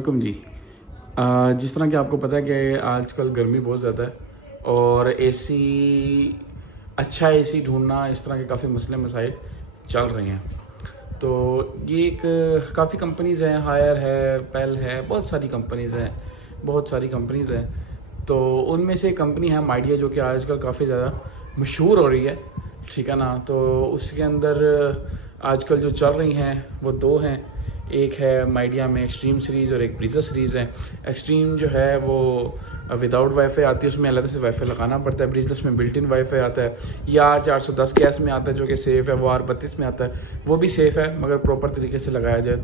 वालेकुम जी। जिस तरह कि आपको पता है कि आजकल गर्मी बहुत ज़्यादा है और एसी अच्छा एसी ढूंढना इस तरह के काफ़ी मसले मसाइल चल रहे हैं। तो ये एक काफ़ी कंपनीज़ हैं, हायर है, पेल है, बहुत सारी कंपनीज़ हैं। तो उनमें से एक कंपनी है माइडिया जो कि आजकल काफ़ी ज़्यादा मशहूर हो रही है, ठीक है ना। तो उसके अंदर आजकल जो चल रही हैं वो दो हैं। एक है माइडिया में एक्सट्रीम सीरीज़ और एक ब्रीज़र सीरीज़ है। एक्सट्रीम जो है वो विदाउट वाईफाई आती है, उसमें अलग से वाईफाई लगाना पड़ता है। ब्रीज़लेस में बिल्ट इन वाईफाई आता है। ये R410 गैस में आता है जो कि सेफ़ है। वो R32 में आता है, वो भी सेफ़ है मगर प्रॉपर तरीके से लगाया जाए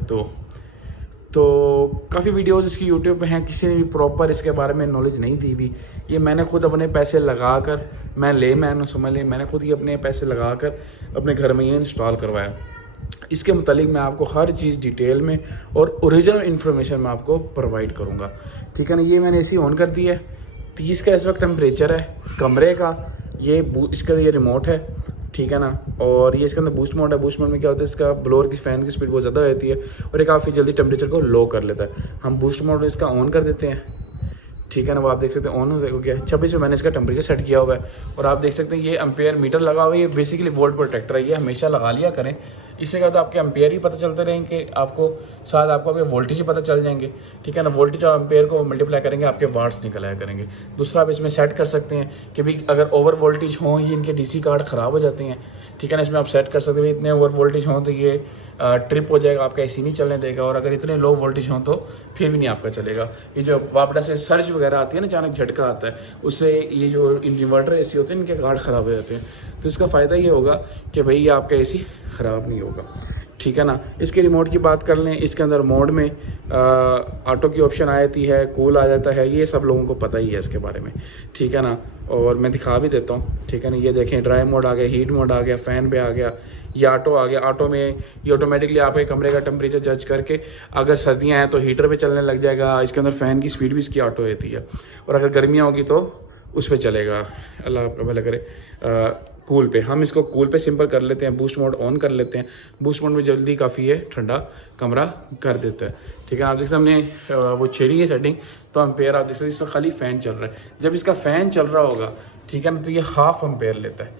तो काफ़ी वीडियोस इसकी यूट्यूब पे हैं, किसी ने भी प्रॉपर इसके बारे में नॉलेज नहीं दी हुई। ये मैंने खुद अपने पैसे लगा कर, मैं लेमैन हूँ समझ लें, मैंने खुद ही अपने पैसे लगा कर अपने घर में ये इंस्टॉल करवाया। इसके मुतालिक मैं आपको हर चीज़ डिटेल में और ओरिजिनल इन्फॉर्मेशन मैं आपको प्रोवाइड करूँगा, ठीक है ना। ये मैंने एसी ऑन कर दिया है। 30 का इस वक्त टेम्परेचर है कमरे का। इसका ये रिमोट है, ठीक है ना। और ये इसके अंदर बूस्ट मोड है। बूस्ट मोड में क्या होता है, इसका ब्लोअर की फ़ैन की स्पीड बहुत ज़्यादा रहती है और ये काफ़ी जल्दी टेम्परेचर को लो कर लेता है। हम बूस्ट मोड में इसका ऑन कर देते हैं, ठीक है ना। वो आप देख सकते हैं ऑन हो गया। 26 में मैंने इसका टेम्परेचर सेट किया हुआ है और आप देख सकते हैं ये एम्पेयर मीटर लगा हुआ है। ये बेसिकली वोल्ट प्रोटेक्टर है, ये हमेशा लगा लिया करें। इससे क्या होता है, आपके एम्पेयर भी पता चलते रहेंगे, आपको साथ आपको आपके वोल्टेज ही पता चल जाएंगे, ठीक है ना। वोल्टेज और एम्पेयर को मल्टीप्लाई करेंगे, आपके वाट्स निकल आया करेंगे। दूसरा आप इसमें सेट कर सकते हैं कि भाई अगर ओवर वोल्टेज हों, ये इनके डीसी कार्ड ख़राब हो जाते हैं, ठीक है ना। इसमें आप सेट कर सकते हैं इतने ओवर वोल्टेज हों तो ये ट्रिप हो जाएगा, आपका एसी नहीं चलने देगा। और अगर इतने लो वोल्टेज हों तो फिर भी नहीं आपका चलेगा। ये जो वापड़ा से सर्ज वगैरह आती है ना, अचानक झटका आता है, उससे ये जो इन्वर्टर एसी होते हैं इनके कार्ड ख़राब हो जाते हैं। तो इसका फ़ायदा ये होगा कि भाई ये आपका एसी ख़राब नहीं होगा, ठीक है ना। इसके रिमोट की बात कर लें, इसके अंदर मोड में ऑटो की ऑप्शन आ जाती है, कूल आ जाता है, ये सब लोगों को पता ही है इसके बारे में, ठीक है ना। और मैं दिखा भी देता हूँ, ठीक है ना। ये देखें ड्राई मोड आ गया, हीट मोड आ गया, फ़ैन पे आ गया, ये ऑटो आ गया। ऑटो में ये ऑटोमेटिकली आपके कमरे का टेम्परेचर जज करके अगर सर्दियाँ हैं तो हीटर पे चलने लग जाएगा। इसके अंदर फ़ैन की स्पीड भी इसकी ऑटो रहती है और अगर गर्मियाँ होगी तो उस पर चलेगा। अल्लाह आपका भला करे। कूल पे हम इसको कूल पे सिंपल कर लेते हैं, बूस्ट मोड ऑन कर लेते हैं। बूस्ट मोड में जल्दी काफ़ी है ठंडा कमरा कर देता है, ठीक है। आप देखते हमने वो छेड़ी है सेटिंग, तो एम्पेयर आप देख सकते इसमें खाली फ़ैन चल रहा है। जब इसका फ़ैन चल रहा होगा, ठीक है ना, तो ये हाफ एम्पेयर लेता है,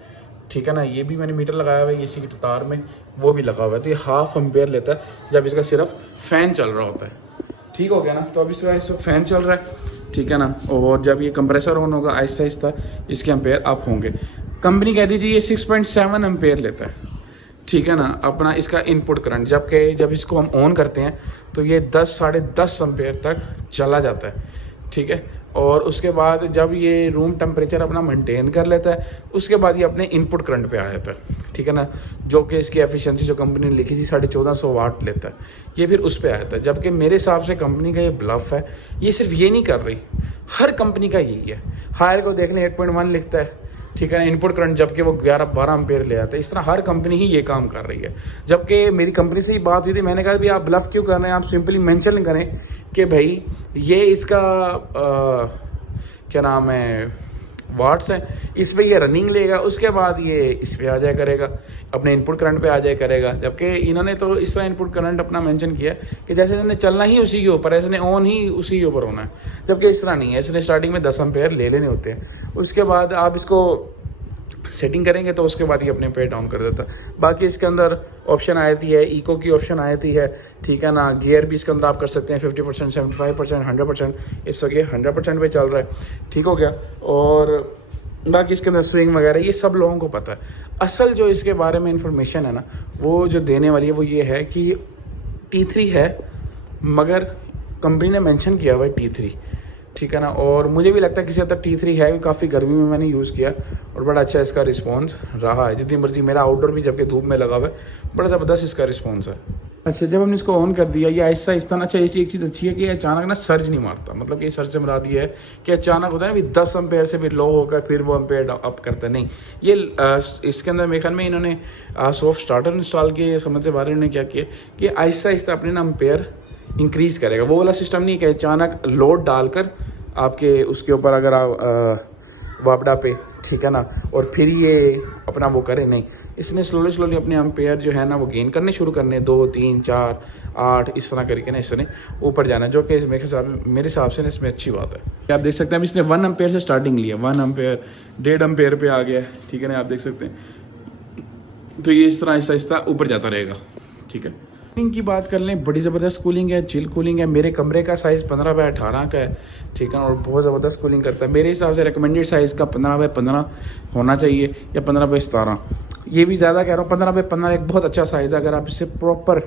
ठीक है ना। ये भी मैंने मीटर लगाया हुआ है, इसी की तार में वो भी लगा हुआ है, तो ये हाफ एम्पेयर लेता है जब इसका सिर्फ फ़ैन चल रहा होता है, ठीक हो गया ना। तो अब इस वक्त फ़ैन चल रहा है, ठीक है ना। और जब ये कंप्रेसर ऑन होगा आहिस्ता आहिस्ता इसके एम्पेयर अप होंगे। कंपनी कह दीजिए ये 6.7 एम्पेयर लेता है, ठीक है ना, अपना इसका इनपुट करंट। जब इसको हम ऑन करते हैं तो ये 10 साढ़े 10 एम्पेयर तक चला जाता है, ठीक है। और उसके बाद जब ये रूम टेम्परेचर अपना मेंटेन कर लेता है, उसके बाद ये अपने इनपुट करंट पे आ जाता है, ठीक है ना। जो कि इसकी एफिशिएंसी जो कंपनी ने लिखी थी 1450 वाट लेता है, ये फिर उस पे आ जाता है। जबकि मेरे हिसाब से कंपनी का ये ब्लफ है। ये सिर्फ ये नहीं कर रही, हर कंपनी का यही है। हायर को देख लें 8.1 लिखता है, ठीक है ना, इनपुट करंट, जबकि वो 11-12 एम्पेयर ले आता है। इस तरह हर कंपनी ही ये काम कर रही है। जबकि मेरी कंपनी से ही बात हुई थी, मैंने कहा भाई आप ब्लफ क्यों कर रहे हैं, आप सिंपली मेंशन करें कि भाई ये इसका क्या नाम है वाट्स है, इस पे ये रनिंग लेगा, उसके बाद ये इस पे आ जाया करेगा, अपने इनपुट करंट पे आ जाया करेगा। जबकि इन्होंने तो इस तरह इनपुट करंट अपना मेंशन किया कि जैसे इसने चलना ही उसी के ऊपर है, इसने ऑन ही उसी के ऊपर होना है। जबकि इस तरह नहीं है, इसने स्टार्टिंग में 10 एम्पेयर ले लेने होते हैं, उसके बाद आप इसको सेटिंग करेंगे तो उसके बाद ये अपने पे डाउन कर देता है। बाकी इसके अंदर ऑप्शन आती है, इको की ऑप्शन आती है, ठीक है ना। गियर भी इसके अंदर आप कर सकते हैं 50%, 75%, 100%। इस वक्त ये 100% पे चल रहा है, ठीक हो गया। और बाकी इसके अंदर स्विंग वगैरह ये सब लोगों को पता है। असल जो इसके बारे में इंफॉर्मेशन है ना, वो जो देने वाली है वो ये है कि T3 है, मगर कंपनी ने मेंशन किया हुआ है T3, ठीक है ना। और मुझे भी लगता है किसी हद तक T3 है, काफ़ी गर्मी में मैंने यूज़ किया और बड़ा अच्छा इसका रिस्पांस रहा है। जितनी मर्जी मेरा आउटडोर भी जबकि धूप में लगा हुआ है, बड़ा ज़बरदस्त इसका रिस्पांस है। अच्छा, जब हमने इसको ऑन कर दिया, ये आहिस्ता आहिस्ता ना, अच्छा एक चीज़ अच्छी है कि अचानक ना सर्ज नहीं मारता। मतलब कि सर्ज से मुराद ये है कि अचानक होता है ना भी 10 एम्पेयर से भी लो होकर फिर वो एम्पेयर अप करता नहीं। ये इसके अंदर मेरे ख्याल में इन्होंने सॉफ्ट स्टार्टर इंस्टॉल किए, समझ से बाहर इन्होंने क्या किया कि आहिस्ता आहिस्ता अपने ना एम्पेयर इंक्रीज़ करेगा। वो वाला सिस्टम नहीं कि अचानक लोड डालकर आपके उसके ऊपर अगर आप वापडा पे, ठीक है ना, और फिर ये अपना वो करे नहीं। इसने स्लोली अपने एम्पेयर जो है ना वो गेन करने शुरू करने, 2 3 4 8 इस तरह करके ना इसने ऊपर जाना, जो कि मेरे हिसाब से ना इसमें अच्छी बात है। आप देख सकते हैं अभी इसने 1 एम्पेयर से स्टार्टिंग लिया, 1 एम्पेयर 1.5 एम्पेयर पे आ गया है, ठीक है ना, आप देख सकते हैं। तो ये इस तरह आहिस्ता ऊपर जाता रहेगा, ठीक है। कूलिंग की बात कर लें, बड़ी ज़बरदस्त कूलिंग है, चिल कूलिंग है। मेरे कमरे का साइज़ 15x18 का है, ठीक है, और बहुत ज़बरदस्त कूलिंग करता है। मेरे हिसाब से रिकमेंडेड साइज़ का 15x15 होना चाहिए या 15x17। ये भी ज़्यादा कह रहा हूँ, 15x15 एक बहुत अच्छा साइज़ है अगर आप इसे प्रॉपर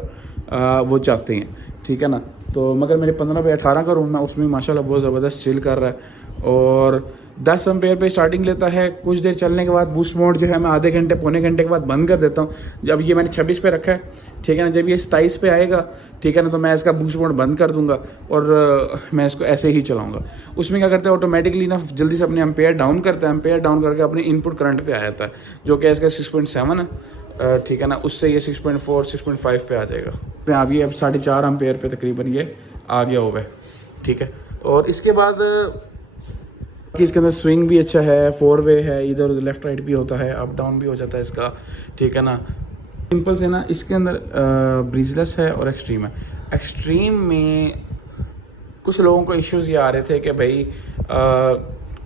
वो चाहते हैं, ठीक है ना। तो मगर मेरे 15x18 का रूम है, उसमें माशाल्लाह बहुत ज़बरदस्त चिल कर रहा है। और 10 एम्पेयर पे स्टार्टिंग लेता है। कुछ देर चलने के बाद बूस्ट मोड जो है मैं आधे घंटे पौने घंटे के बाद बंद कर देता हूँ। जब ये मैंने 26 पे रखा है, ठीक है ना, जब ये 27 पे आएगा, ठीक है ना, तो मैं इसका बूस्ट मोड बंद कर दूंगा और मैं इसको ऐसे ही चलाऊंगा। उसमें क्या करते हैं, ऑटोमेटिकली ना जल्दी से अपने एम्पेयर डाउन करता है, एम्पेयर डाउन करके अपने इनपुट करंट पे आ जाता है, जो कि इसका 6.7 है, ठीक है ना। उससे ये 6.4 6.5 पे आ जाएगा। अब ये 4.5 एम्पेयर पे तकरीबन ये आ गया हुआ है, ठीक है। और इसके बाद कि इसके अंदर स्विंग भी अच्छा है, 4 वे है, इधर उधर लेफ्ट राइट भी होता है, अप डाउन भी हो जाता है इसका, ठीक है ना। सिंपल से ना इसके अंदर ब्रीजलेस है और एक्सट्रीम है। एक्सट्रीम में कुछ लोगों को इश्यूज ये आ रहे थे कि भाई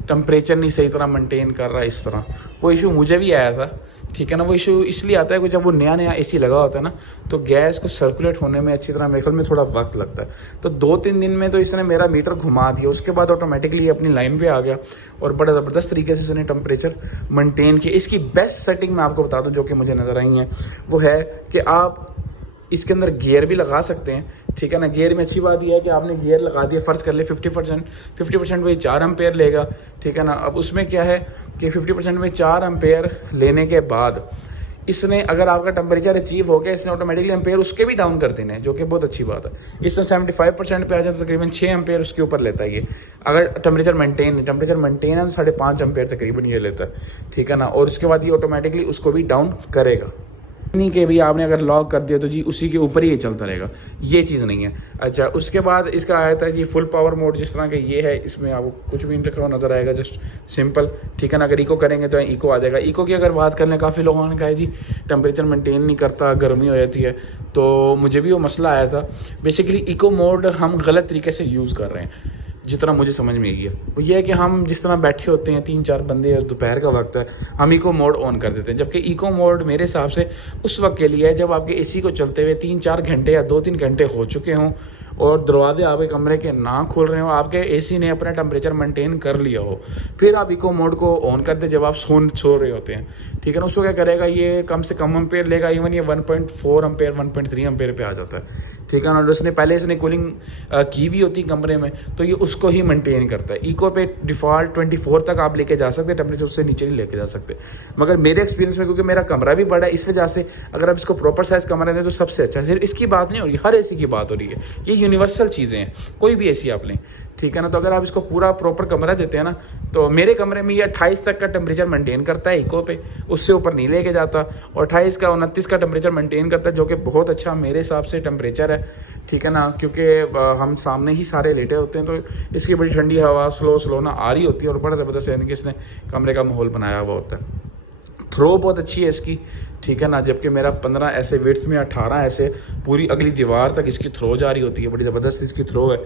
टेम्परेचर नहीं सही तरह मेंटेन कर रहा है, इस तरह वो इशू मुझे भी आया था, ठीक है ना। वो इशू इसलिए आता है कि जब वो नया एसी लगा होता है ना, तो गैस को सर्कुलेट होने में अच्छी तरह मेरे ख्याल में थोड़ा वक्त लगता है। तो 2-3 दिन में तो इसने मेरा मीटर घुमा दिया, उसके बाद ऑटोमेटिकली अपनी लाइन पे आ गया और बड़ा ज़बरदस्त तरीके से इसने टेम्परेचर मेंटेन किया। इसकी बेस्ट सेटिंग मैं आपको बता दूं जो कि मुझे नज़र आई है, वो है कि आप इसके अंदर गियर भी लगा सकते हैं, ठीक है ना। गियर में अच्छी बात यह है कि आपने गियर लगा दिया, फ़र्ज कर ले 50% में 4 एम्पेयर लेगा, ठीक है ना। अब उसमें क्या है कि 50% में 4 एम्पेयर लेने के बाद इसने अगर आपका टेम्परेचर अचीव हो गया, इसने ऑटोमेटिकली एम्पेयर उसके भी डाउन कर देने हैं, जो कि बहुत अच्छी बात है। इसने 75% पे आ जाए तो तकरीबन 6 एम्पेयर उसके ऊपर लेता है ये, अगर टेम्परेचर मेंटेन है तो 5.5 एम्पेयर तकरीबन ये लेता है, ठीक है ना। और उसके बाद ये ऑटोमेटिकली उसको भी डाउन करेगा, नहीं कि भाई आपने अगर लॉक कर दिया तो जी उसी के ऊपर ही ये चलता रहेगा, ये चीज़ नहीं है। अच्छा, उसके बाद इसका आया था जी फुल पावर मोड, जिस तरह के ये है, इसमें आपको कुछ भी नहीं रखा हुआ नज़र आएगा, जस्ट सिंपल, ठीक है ना। अगर इको करेंगे तो इको आ जाएगा। इको की अगर बात कर लें, काफ़ी लोगों ने कहा है जी टेम्परेचर मेंटेन नहीं करता, गर्मी हो जाती है, तो मुझे भी वो मसला आया था। बेसिकली इको मोड हम गलत तरीके से यूज़ कर रहे हैं, जितना मुझे समझ में आई है वो ये है कि हम जिस तरह बैठे होते हैं 3-4 बंदे, दोपहर का वक्त है, हम इको मोड ऑन कर देते हैं, जबकि इको मोड मेरे हिसाब से उस वक्त के लिए है जब आपके एसी को चलते हुए 3-4 घंटे या 2-3 घंटे हो चुके हों और दरवाजे आपके कमरे के ना खोल रहे हो, आपके एसी ने अपना टेम्परेचर मेंटेन कर लिया हो, फिर आप इको मोड को ऑन करते जब आप सो रहे होते हैं, ठीक है ना। उसको क्या करेगा, ये कम से कम एम्पेयर लेगा, इवन ये 1.4 एम्पेयर 1.3 एम्पेयर पे आ जाता है, ठीक है ना। और उसने पहले इसने कूलिंग की भी होती कमरे में, तो ये उसको ही मेंटेन करता है। इको पे डिफ़ॉल्ट 24 तक आप लेके जा सकते, टेम्परेचर उससे नीचे नहीं लेके जा सकते। मगर मेरे एक्सपीरियंस में, क्योंकि मेरा कमरा भी बड़ा है, इस वजह से अगर आप इसको प्रॉपर साइज़ कमरा दें तो सबसे अच्छा है। सिर्फ इसकी बात नहीं हो रही, हर एसी की बात हो रही है, ये यूनिवर्सल चीज़ें हैं, कोई भी एसी आप लें, ठीक है ना। तो अगर आप इसको पूरा प्रॉपर कमरा देते हैं ना, तो मेरे कमरे में ये 28 तक का टेम्परेचर मेंटेन करता है इको पे, उससे ऊपर नहीं लेके जाता, और 28 का 29 का टेम्परेचर मेंटेन करता है, जो कि बहुत अच्छा मेरे हिसाब से टेम्परेचर है, ठीक है ना। क्योंकि हम सामने ही सारे लेटे होते हैं, तो इसकी बड़ी ठंडी हवा स्लो ना आ रही होती है और बड़ा ज़बरदस्त यानी कि इसने कमरे का माहौल बनाया हुआ होता है। थ्रो बहुत अच्छी है इसकी, ठीक है ना। जबकि मेरा 15 ऐसे विड्थ में 18 ऐसे पूरी अगली दीवार तक इसकी थ्रो जा रही होती है, बड़ी ज़बरदस्त इसकी थ्रो है,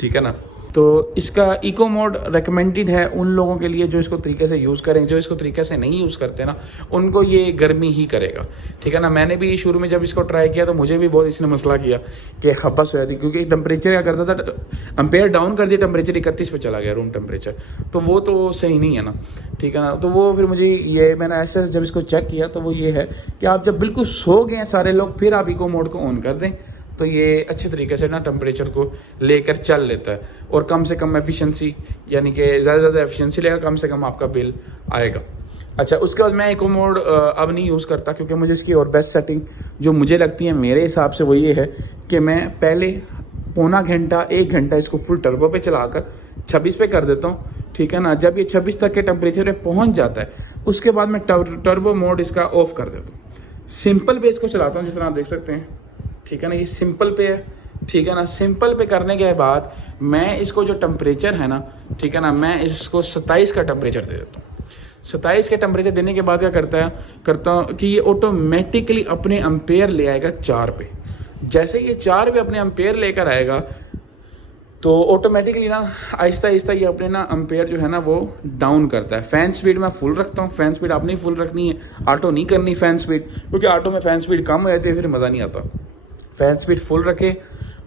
ठीक है ना। तो इसका इको मोड रिकमेंडेड है उन लोगों के लिए जो इसको तरीके से यूज़ करें। जो इसको तरीके से नहीं यूज़ करते ना, उनको ये गर्मी ही करेगा, ठीक है ना। मैंने भी शुरू में जब इसको ट्राई किया तो मुझे भी बहुत इसने मसला किया कि खपस हो जाती, क्योंकि टेम्परेचर क्या करता था, एम्पेयर डाउन कर दिया, टेम्परेचर 31 पे चला गया रूम टेम्परेचर, तो वो तो सही नहीं है ना, ठीक है ना। तो वो फिर मुझे ये मैंने ऐसे जब इसको चेक किया तो वो ये है कि आप जब बिल्कुल सो गए हैं सारे लोग, फिर आप इको मोड को ऑन कर दें, तो ये अच्छे तरीके से ना टेम्परेचर को लेकर चल लेता है और कम से कम एफिशिएंसी, यानी कि ज़्यादा एफिशिएंसी लेगा, कम से कम आपका बिल आएगा। अच्छा, उसके बाद मैं इको मोड अब नहीं यूज़ करता, क्योंकि मुझे इसकी और बेस्ट सेटिंग जो मुझे लगती है मेरे हिसाब से वो ये है कि मैं पहले पौना घंटा 1 घंटा इसको फुल टर्बो पे चलाकर 26 पे कर देता हूँ, ठीक है ना। जब ये 26 तक के टेम्परेचर पे पहुँच जाता है, उसके बाद मैं टर्बो मोड इसका ऑफ कर देता हूँ, सिंपल पे इसको चलाता हूँ, जिस तरह आप देख सकते हैं, ठीक है ना। ये सिंपल पे है, ठीक है ना। सिंपल पे करने के बाद मैं इसको जो टेम्परेचर है ना ठीक है ना, मैं इसको 27 का टेम्परेचर दे देता हूँ। 27 के टेम्परेचर देने के बाद क्या करता हूँ कि ये ऑटोमेटिकली अपने एम्पेयर ले आएगा 4 पे। जैसे ये 4 पे अपने एम्पेयर लेकर आएगा तो ऑटोमेटिकली ना आहिस्ता आहिस्ता ये अपने ना एम्पेयर जो है ना वो डाउन करता है। फ़ैन स्पीड मैं फुल रखता हूँ, फ़ैन स्पीड आपने फुल रखनी है, ऑटो नहीं करनी फ़ैन स्पीड, क्योंकि ऑटो में फ़ैन स्पीड कम हो जाती है फिर मज़ा नहीं आता। फ़ैन स्पीड फुल रखे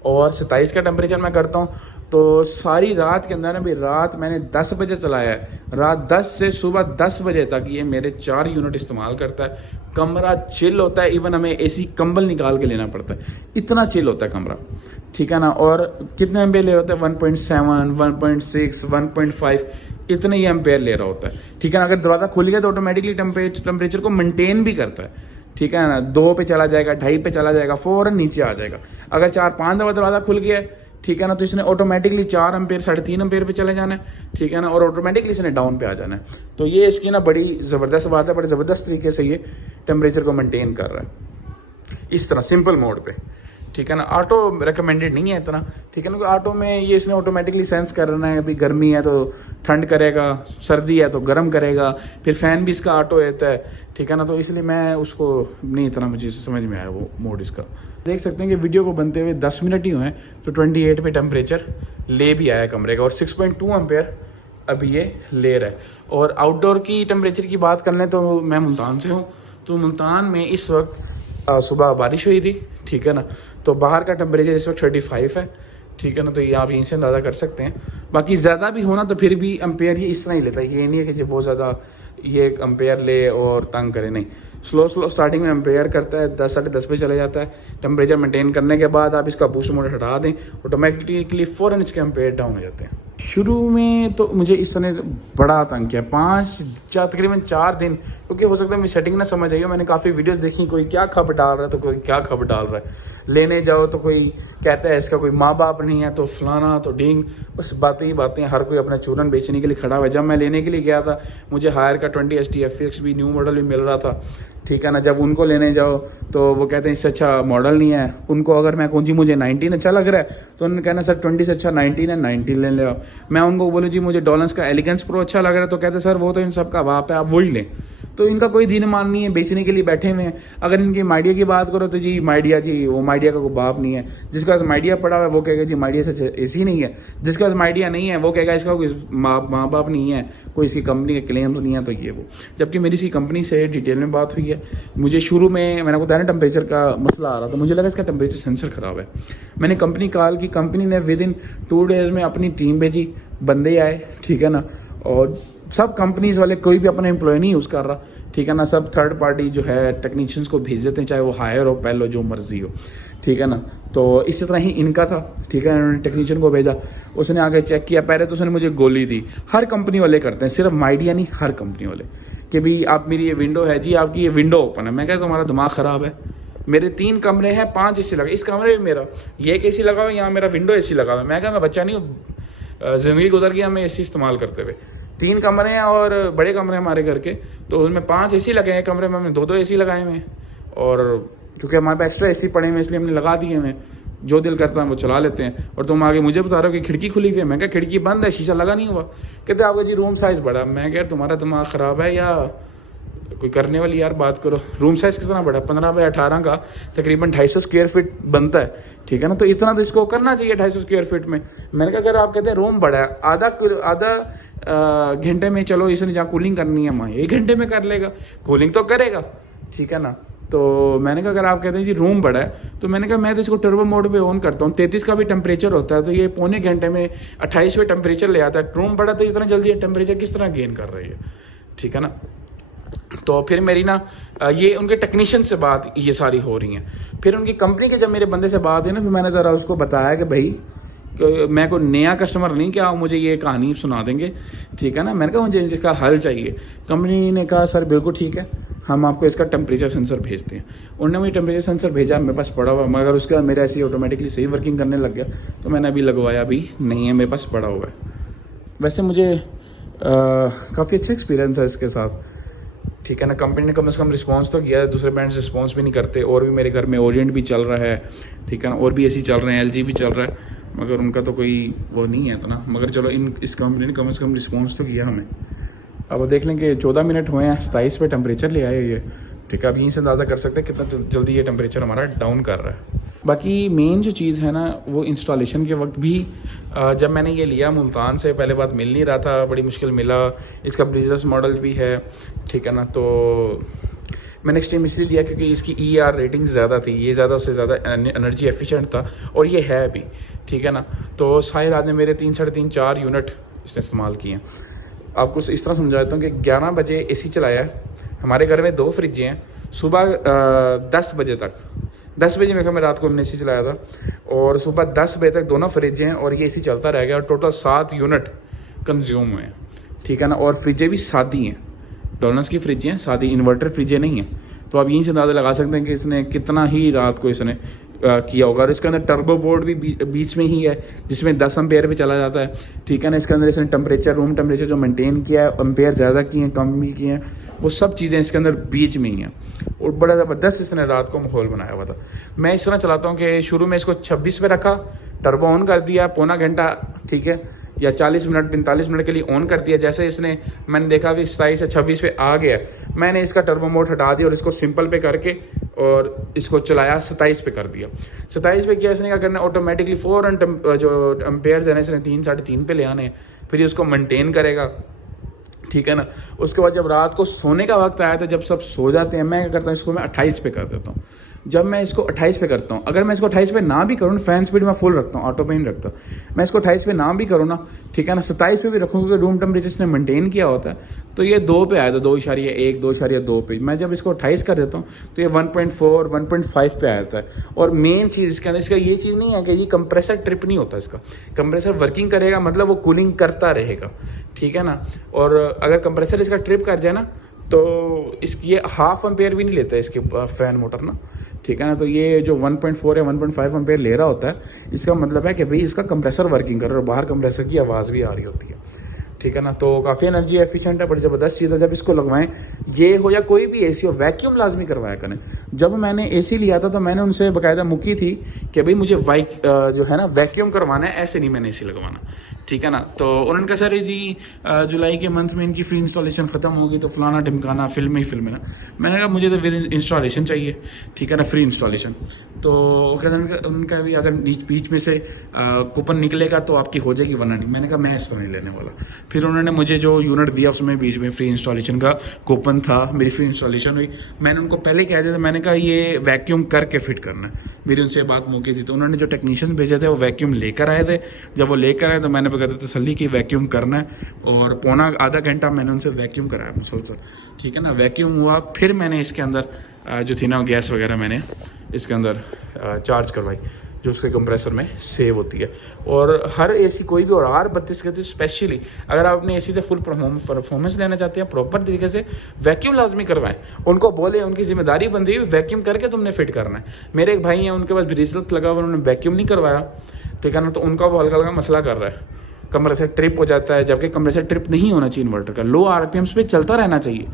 और 27 का टेम्परेचर मैं करता हूँ। तो सारी रात के अंदर ना भाई, रात मैंने 10 बजे चलाया है, रात 10 से सुबह 10 बजे तक ये मेरे 4 यूनिट इस्तेमाल करता है। कमरा चिल होता है, इवन हमें एसी कंबल निकाल के लेना पड़ता है, इतना चिल होता है कमरा, ठीक है ना। और कितने एम्पेयर ले रहा होता है, 1.7, 1.6, 1.5 इतने ही एम्पेयर ले रहा होता है, ठीक है ना। अगर दरवाज़ा खुल गया तो ऑटोमेटिकली टेम्परेचर को मेंटेन भी करता है, ठीक है ना। 2 पे चला जाएगा, 2.5 पे चला जाएगा, फ़ौरन नीचे आ जाएगा। अगर 4-5 दफ़ा दरवाज़ा खुल गया है, ठीक है ना, तो इसने ऑटोमेटिकली 4 एम्पेयर 3.5 एम्पेयर पे चले जाना है, ठीक है ना, और ऑटोमेटिकली इसने डाउन पे आ जाना है। तो ये इसकी ना बड़ी ज़बरदस्त बात है, बड़े ज़बरदस्त तरीके से ये टेम्परेचर को मेंटेन कर रहा है इस तरह सिंपल मोड पे, ठीक है ना। ऑटो रिकमेंडेड नहीं है इतना, ठीक है ना, क्योंकि ऑटो में ये इसने ऑटोमेटिकली सेंस करना है, अभी गर्मी है तो ठंड करेगा, सर्दी है तो गर्म करेगा, फिर फ़ैन भी इसका ऑटो रहता है, ठीक है ना। तो इसलिए मैं उसको नहीं, इतना मुझे समझ में आया वो मोड इसका। देख सकते हैं कि वीडियो को बनते हुए 10 मिनट ही हुए हैं तो 28 पे टेम्परेचर ले भी आया कमरे का, और 6.2 एम्पेयर अभी ये ले रहा है। और आउटडोर की टेम्परेचर की बात कर लें तो मैं मुल्तान से हूँ, तो मुल्तान में इस वक्त सुबह बारिश हुई थी, ठीक है ना, तो बाहर का टेम्परेचर इस वक्त 35 है, ठीक है ना। तो ये आप यहीं से अंदाज़ा कर सकते हैं। बाकी ज़्यादा भी होना तो फिर भी एम्पेयर ये इस तरह ही लेता है, ये नहीं है कि जो बहुत ज़्यादा ये एम्पेयर ले और तंग करे, नहीं। स्लो स्टार्टिंग में एम्पेयर करता है, 10 साढ़े 10 पे चले जाता है। टेम्परेचर मेंटेन करने के बाद आप इसका बूस्ट मोड हटा दें, ऑटोमेटिकली फ़ौरन इसके एम्पेयर डाउन हो जाते हैं। शुरू में तो मुझे इस तरह बड़ा तंग किया, तकरीबन 4 दिन, क्योंकि हो सकता है मेरी सेटिंग ना समझ आई हो। मैंने काफ़ी वीडियोस देखी, कोई क्या खबर डाल रहा है तो कोई क्या खबर डाल रहा है, लेने जाओ तो कोई कहता है इसका कोई माँ बाप नहीं है, तो फलाना तो ढींग, बस बातें ही बातें, हर कोई अपना चूरन बेचने के लिए खड़ा हुआ है। जब मैं लेने के लिए गया था, मुझे हायर का 20 ST FX भी न्यू मॉडल भी मिल रहा था, ठीक है ना। जब उनको लेने जाओ तो वो कहते हैं इससे अच्छा मॉडल नहीं है। उनको अगर मैं कहूँ जी मुझे 19 अच्छा लग रहा है, तो उन्होंने कहना सर 20 से अच्छा 19 है, 19 ले ले आओ। मैं उनको बोलूँ जी मुझे डॉलर्स का एलिगेंस प्रो अच्छा लग रहा है, तो कहते सर वो तो इन सब का बाप है, आप वही लें। तो इनका कोई दीन मान नहीं है, बेचने के लिए बैठे हुए हैं। अगर इनकी माइडिया की बात करो तो जी माइडिया, जी वो माइडिया का कोई बाप नहीं है। जिसके पास माइडिया पड़ा हुआ है वो कहेगा जी माइडिया से एसी नहीं है, जिसके पास माइडिया नहीं है वो कहेगा इसका कोई माँ बाप नहीं है, कोई इसकी कंपनी के क्लेम्स नहीं है, तो ये वो। जबकि मेरी इसी कंपनी से डिटेल में बात हुई है। मुझे शुरू में मैंने बताया ना टेम्परेचर का मसला आ रहा था, मुझे लगा इसका टेम्परेचर सेंसर ख़राब है। मैंने कंपनी कॉल की, कंपनी ने विदिन 2 डेज़ में अपनी टीम भेजी, बंदे आए, ठीक है ना। और सब कंपनीज वाले कोई भी अपना एम्प्लॉय नहीं यूज़ कर रहा, ठीक है ना, सब थर्ड पार्टी जो है टेक्नीशियंस को भेज देते हैं, चाहे वो हायर हो पहले जो मर्जी हो, ठीक है ना। तो इसी तरह ही इनका था, ठीक है, उन्होंने टेक्नीशियन को भेजा, उसने आगे चेक किया। पहले तो उसने मुझे गोली दी, हर कंपनी वाले करते हैं, सिर्फ माइडिया नहीं, हर कंपनी वाले, कि भाई आप मेरी ये विंडो है जी, आपकी ये विंडो ओपन है। मैं कहता तुम्हारा दिमाग ख़राब है, मेरे 3 कमरे हैं, 5 AC लगा, इस कमरे में मेरा ये एक AC लगा हुआ है, यहाँ मेरा विंडो AC लगा हुआ है। मैं कहा मैं बच्चा नहीं हूँ, ज़िंदगी गुजर गया मैं AC इस्तेमाल करते हुए। 3 कमरे हैं और बड़े कमरे हैं हमारे घर के, तो उनमें 5 AC लगे हैं कमरे में, हमने 2-2 AC लगाए हुए हैं। और क्योंकि हमारे पास एक्स्ट्रा AC पड़े हुए इसलिए हमने लगा दिए हैं, जो दिल करता है वो चला लेते हैं। और तुम आगे मुझे बता रहे हो कि खिड़की खुली हुई है। मैं क्या खिड़की बंद है, शीशा लगा नहीं हुआ। कहते आपका जी रूम साइज़ बड़ा। मैं क्या तुम्हारा दिमाग ख़राब है या कोई करने वाली यार बात करो। रूम साइज़ कितना बड़ा, 15 बाय 18 का तकरीबन 250 स्क्वायर फीट बनता है, ठीक है ना। तो इतना तो इसको करना चाहिए 250 स्क्वायर फीट में। मैंने कहा अगर आप कहते हैं रूम बड़ा है, आधा घंटे में चलो इसने जहाँ कूलिंग करनी है वहाँ 1 घंटे में कर लेगा, कूलिंग तो करेगा, ठीक है ना। तो मैंने कहा अगर आप कहते हैं जी रूम बड़ा है, तो मैंने कहा मैं तो इसको टर्बो मोड पे ऑन करता हूँ, 33 का भी टेम्परेचर होता है, तो ये पौने घंटे में 28 पे टेम्परेचर ले आता है। रूम बड़ा तो इतना जल्दी टेम्परेचर किस तरह गेन कर रही है, ठीक है ना। तो फिर मेरी ना ये उनके टेक्नीशियन से बात ये सारी हो रही हैं। फिर उनकी कंपनी के जब मेरे बंदे से बात हुई ना, फिर मैंने ज़रा उसको बताया कि भाई मैं कोई नया कस्टमर नहीं, क्या आप मुझे ये कहानी सुना देंगे, ठीक है ना। मैंने कहा मुझे इसका हल चाहिए। कंपनी ने कहा सर बिल्कुल ठीक है, हम आपको इसका टेम्परेचर सेंसर भेजते हैं। उन्होंने मुझे टेम्परेचर सेंसर भेजा, मेरे पास पड़ा हुआ, मगर उसके बाद मेरा ऐसे ऑटोमेटिकली सही वर्किंग करने लग गया, तो मैंने अभी लगवाया भी नहीं है, मेरे पास पड़ा हुआ है। वैसे मुझे काफ़ी अच्छा एक्सपीरियंस है इसके साथ, ठीक है ना। कंपनी ने कम से कम रिस्पांस तो किया है, दूसरे ब्रांड्स रिस्पांस भी नहीं करते। और भी मेरे घर में ओरिएंट भी चल रहा है, ठीक है ना, और भी AC चल रहे हैं, LG भी चल रहा है, मगर उनका तो कोई वो नहीं है इतना, मगर चलो इस कंपनी ने कम से कम रिस्पॉन्स तो किया हमें। अब देख लें कि 14 मिनट हुए हैं, 27 पे टेम्परेचर ले आए ये। ठीक है, अब यहीं से अंदाज़ा कर सकते हैं कितना जल्दी ये टेम्परेचर हमारा डाउन कर रहा है। बाकी मेन जो चीज़ है ना वो इंस्टॉलेशन के वक्त भी जब मैंने ये लिया मुल्तान से, पहले बात मिल नहीं रहा था, बड़ी मुश्किल मिला। इसका ब्रीजलेस मॉडल भी है, ठीक है ना। तो मैंने नेक्स्ट टाइम इसलिए लिया क्योंकि इसकी ER रेटिंग ज़्यादा थी, ये ज़्यादा उससे ज़्यादा एनर्जी एफिशिएंट था और ये है भी, ठीक है ना। तो साहिल रात में मेरे 3 साढ़े 3 4 यूनिट इसने इस्तेमाल किए हैं। आपको इस तरह समझाता हूँ कि 11 बजे AC चलाया है, हमारे घर में 2 फ्रिजें हैं, सुबह 10 बजे तक 10 बजे मैं रात को हमने AC चलाया था और सुबह 10 बजे तक दोनों फ्रिजें हैं और ये AC चलता रह गया और टोटल 7 यूनिट कंज्यूम हुए हैं, ठीक है ना। और फ्रिजें भी सादी हैं, डॉलर्स की फ्रिजें हैं, सादी इन्वर्टर फ्रिजें नहीं हैं। तो आप यहीं से अंदाज़ा लगा सकते हैं कि इसने कितना ही रात को इसने किया होगा। और इसके अंदर टर्बो बोर्ड भी बीच में ही है जिसमें 10 एम्पेयर पे चला जाता है, ठीक है ना। इसके अंदर इसने टेम्परेचर, रूम टेम्परेचर जो मेंटेन किया है, एम्पेयर ज़्यादा किए हैं कम भी किए हैं, वो सब चीज़ें इसके अंदर बीच में ही हैं। और बड़ा ज़बरदस्त इसने रात को माहौल बनाया हुआ था। मैं इस तरह चलाता हूँ कि शुरू में इसको 26 पे रखा, टर्बो ऑन कर दिया, पौना घंटा, ठीक है, या 40 मिनट 45 मिनट के लिए ऑन कर दिया। जैसे इसने मैंने देखा भी 27 से 26 पे आ गया, मैंने इसका टर्बो मोड हटा दिया और इसको सिंपल पे करके और इसको चलाया 27 पे कर दिया। 27 पे किया इसने क्या करना है, ऑटोमेटिकली फ़ौरन जो एम्पेयर्स है ना इसने 3 साढ़े 3 पे ले आने हैं, फिर उसको मेंटेन करेगा, ठीक है ना। उसके बाद जब रात को सोने का वक्त आया तो जब सब सो जाते हैं, मैं क्या करता हूँ इसको मैं 28 पे कर देता हूँ। जब मैं इसको 28 पे करता हूँ, अगर मैं इसको 28 पे ना भी करूँ, फैन स्पीड मैं फुल रखता हूँ, ऑटो पे नहीं रखता, मैं इसको 28 पे ना भी करूँ ना, ठीक है ना, 27 पे भी रखूँ क्योंकि रूम टेम्परेचर इसने मेंटेन किया होता है। तो ये 2 पे आया था, 2.1 2.2 पे। मैं जब इसको 28 कर देता हूँ तो ये 1.4 1.5 पे आया था। और मेन चीज़ इसके अंदर इसका ये चीज़ नहीं है कि ये कंप्रेसर ट्रिप नहीं होता, इसका कंप्रेसर वर्किंग करेगा, मतलब वो कूलिंग करता रहेगा, ठीक है ना। और अगर कंप्रेसर इसका ट्रिप कर जाए ना तो इसकी ये 1/2 एम्पेयर भी नहीं लेता है इसके फ़ैन मोटर ना, ठीक है ना। तो ये जो 1.4 या 1.5 एम्पेयर ले रहा होता है, इसका मतलब है कि भाई इसका कंप्रेसर वर्किंग कर रहा है और बाहर कंप्रेसर की आवाज़ भी आ रही होती है, ठीक है ना। तो काफ़ी एनर्जी एफिशिएंट है, बड़ी ज़बरदस्त चीज़ है। जब इसको लगवाएं, ये हो या कोई भी AC हो, वैक्यूम लाजमी करवाया करें। जब मैंने AC लिया था तो मैंने उनसे बाकायदा मुकी थी कि भाई मुझे जो है ना वैक्यूम करवाना है, ऐसे नहीं मैंने AC लगवाना, ठीक है ना। तो उन्होंने कहा सर जी जुलाई के मंथ में इनकी फ्री इंस्टॉलेशन ख़त्म होगी तो फलाना ढिमकाना फिल्म ही फिल्म है ना। मैंने कहा मुझे तो विद इंस्टॉलेशन चाहिए, ठीक है ना, फ्री इंस्टॉलेशन। तो उनका भी अगर बीच में से कूपन निकलेगा तो आपकी हो जाएगी, वरना नहीं। मैंने कहा मैं इस तरह नहीं लेने वाला। फिर उन्होंने मुझे जो यूनिट दिया उसमें बीच में फ्री इंस्टॉलेशन का कूपन था, मेरी फ्री इंस्टॉलेशन हुई। मैंने उनको पहले कह दिया था, मैंने कहा ये वैक्यूम करके फिट करना है। मेरी उनसे बात मुकी थी तो उन्होंने जो टेक्नीशियन भेजे थे वो वैक्यूम लेकर आए थे। जब वो लेकर आए तो मैंने बकायदा तसल्ली की वैक्यूम करना है और पौना आधा घंटा मैंने उनसे वैक्यूम कराया मुसलसल, ठीक है ना। वैक्यूम हुआ, फिर मैंने इसके अंदर जो थी ना गैस वगैरह मैंने इसके अंदर चार्ज करवाई जो उसके कंप्रेसर में सेव होती है। और हर AC कोई भी और R32 के तो स्पेशली अगर आप अपने AC से फुल परफॉर्मेंस लेना चाहते हैं, प्रॉपर तरीके से वैक्यूम लाजमी करवाएं। उनको बोले, उनकी जिम्मेदारी बनती है वैक्यूम करके तुमने फिट करना है। मेरे एक भाई हैं, उनके पास ब्रीजलेस लगा हुआ, उन्होंने वैक्यूम नहीं करवाया, ठीक है ना। तो उनका वो हल्का हल्का मसला कर रहा है, कंप्रेसर ट्रिप हो जाता है, जबकि कंप्रेसर ट्रिप नहीं होना चाहिए इन्वर्टर का, लो RPMs पे चलता रहना चाहिए,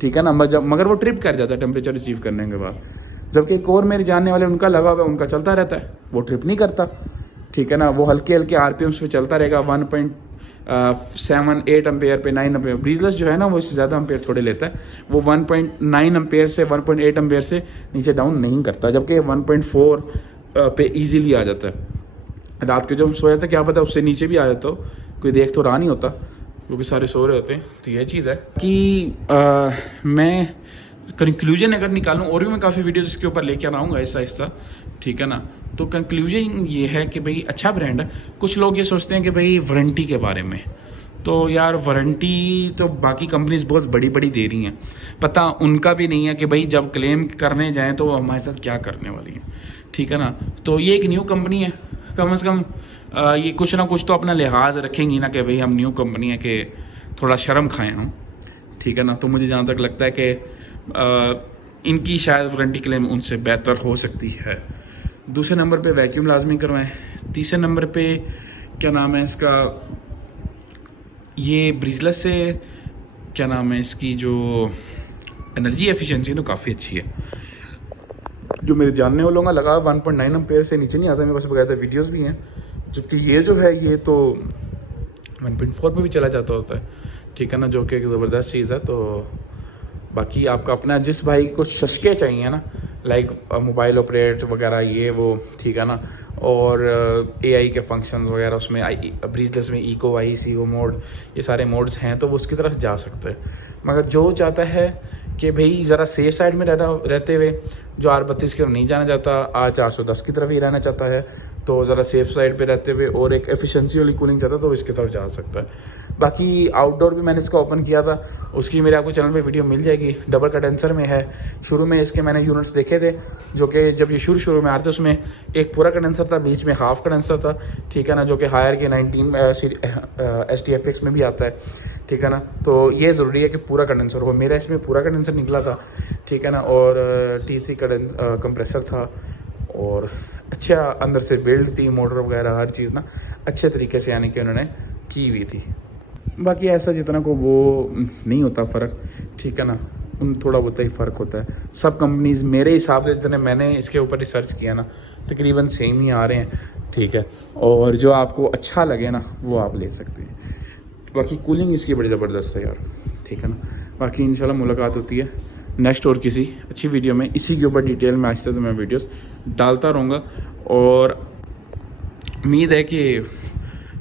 ठीक है ना। मगर वो ट्रिप कर जाता है टेम्परेचर अचीव करने के बाद। जबकि एक और मेरे जानने वाले उनका लगा हुआ है, उनका चलता रहता है, वो ट्रिप नहीं करता, ठीक है ना। वो हल्के हल्के RPMs पे चलता रहेगा, 1.7 8 एम्पेयर पे 9 एम्पेयर। ब्रीजलेस जो है ना वो इससे ज़्यादा एम्पेयर थोड़े लेता है, वो 1.9 एम्पेयर से 1.8 एम्पेयर से नीचे डाउन नहीं करता, जबकि 1.4 पे ईजीली आ जाता है। रात को जब हम सो जाते हैं क्या पता उससे नीचे भी आ जाता हो, कोई देख तो रहा नहीं होता क्योंकि सारे सो रहे होते हैं। तो ये चीज़ है कि मैं कंक्लूजन अगर निकालूं, और भी मैं काफ़ी वीडियोस इसके ऊपर लेके आऊँगा आहिस्ता आहिस्ता, ठीक है ना। तो कंक्लूजन ये है कि भाई अच्छा ब्रांड है। कुछ लोग ये सोचते हैं कि भाई वारंटी के बारे में, तो यार वारंटी तो बाकी कंपनीज बहुत बड़ी बड़ी दे रही हैं, पता उनका भी नहीं है कि भाई जब क्लेम करने जाएँ तो वो हमारे साथ क्या करने वाली हैं, ठीक है ना। तो ये एक न्यू कंपनी है, कम से कम ये कुछ ना कुछ तो अपना लिहाज रखेंगी ना कि भाई हम न्यू कंपनी है, कि थोड़ा शर्म खाएं हम, ठीक है ना। तो मुझे जहाँ तक लगता है कि इनकी शायद वारंटी क्लेम उनसे बेहतर हो सकती है। दूसरे नंबर पे वैक्यूम लाजमी करवाएं। तीसरे नंबर पे क्या नाम है इसका, ये ब्रीजलेस से क्या नाम है इसकी जो एनर्जी एफिशिएंसी तो काफ़ी अच्छी है। जो मेरे जानने वालों का लगा 1.9 एम्पेयर से नीचे नहीं आता, मेरे पास बकायदा वीडियोस भी हैं। जबकि ये जो है ये तो 1.4 पे भी चला जाता होता है, ठीक है ना, जो कि एक ज़बरदस्त चीज़ है। तो बाकी आपका अपना, जिस भाई को सस्ते चाहिए ना, लाइक मोबाइल ऑपरेट वगैरह ये वो, ठीक है ना, और AI के फंक्शंस वगैरह उसमें ब्रीजलेस में इको आई CO मोड, ये सारे मोड्स हैं, तो वो उसकी तरफ जा सकते हैं। मगर जो चाहता है कि भाई ज़रा सेफ साइड में रहते हुए, जो R32 की तरफ नहीं जाना चाहता, R410 की तरफ ही रहना चाहता है, तो ज़रा सेफ साइड पे रहते हुए और एक एफिशिएंसी वाली कूलिंग चाहता है, तो इसकी तरफ जा सकता है। बाकी आउटडोर भी मैंने इसका ओपन किया था, उसकी मेरे आपको चैनल पे वीडियो मिल जाएगी। डबल कंडेंसर में है। शुरू में इसके मैंने यूनिट्स देखे थे, जो कि जब ये शुरू में आ रहे थे उसमें एक पूरा कंडेंसर था, बीच में हाफ कंडेंसर था, ठीक है ना, जो कि हायर के 19 STFX में भी आता है, ठीक है ना। तो ये ज़रूरी है कि पूरा कंडेंसर हो। मेरा इसमें पूरा कंडेंसर निकला था, ठीक है ना, और T3 कंप्रेसर था, और अच्छा अंदर से बिल्ड थी, मोटर वगैरह हर चीज़ ना अच्छे तरीके से यानी कि उन्होंने की हुई थी। बाकी ऐसा जितना को वो नहीं होता फ़र्क, ठीक है ना, उन थोड़ा बहुत ही फ़र्क होता है। सब कंपनीज़ मेरे हिसाब से, जितने मैंने इसके ऊपर रिसर्च किया ना, तकरीबन सेम ही आ रहे हैं, ठीक है। और जो आपको अच्छा लगे ना वो आप ले सकते हैं। बाकी कूलिंग इसकी बड़ी ज़बरदस्त है यार, ठीक है ना। बाकी इंशाल्लाह मुलाकात होती है नेक्स्ट और किसी अच्छी वीडियो में। इसी के ऊपर डिटेल में आहिस्ता से मैं वीडियोस डालता रहूँगा, और उम्मीद है कि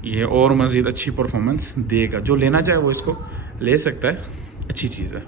ये और मज़ीद अच्छी परफॉर्मेंस देगा। जो लेना चाहे वो इसको ले सकता है, अच्छी चीज़ है।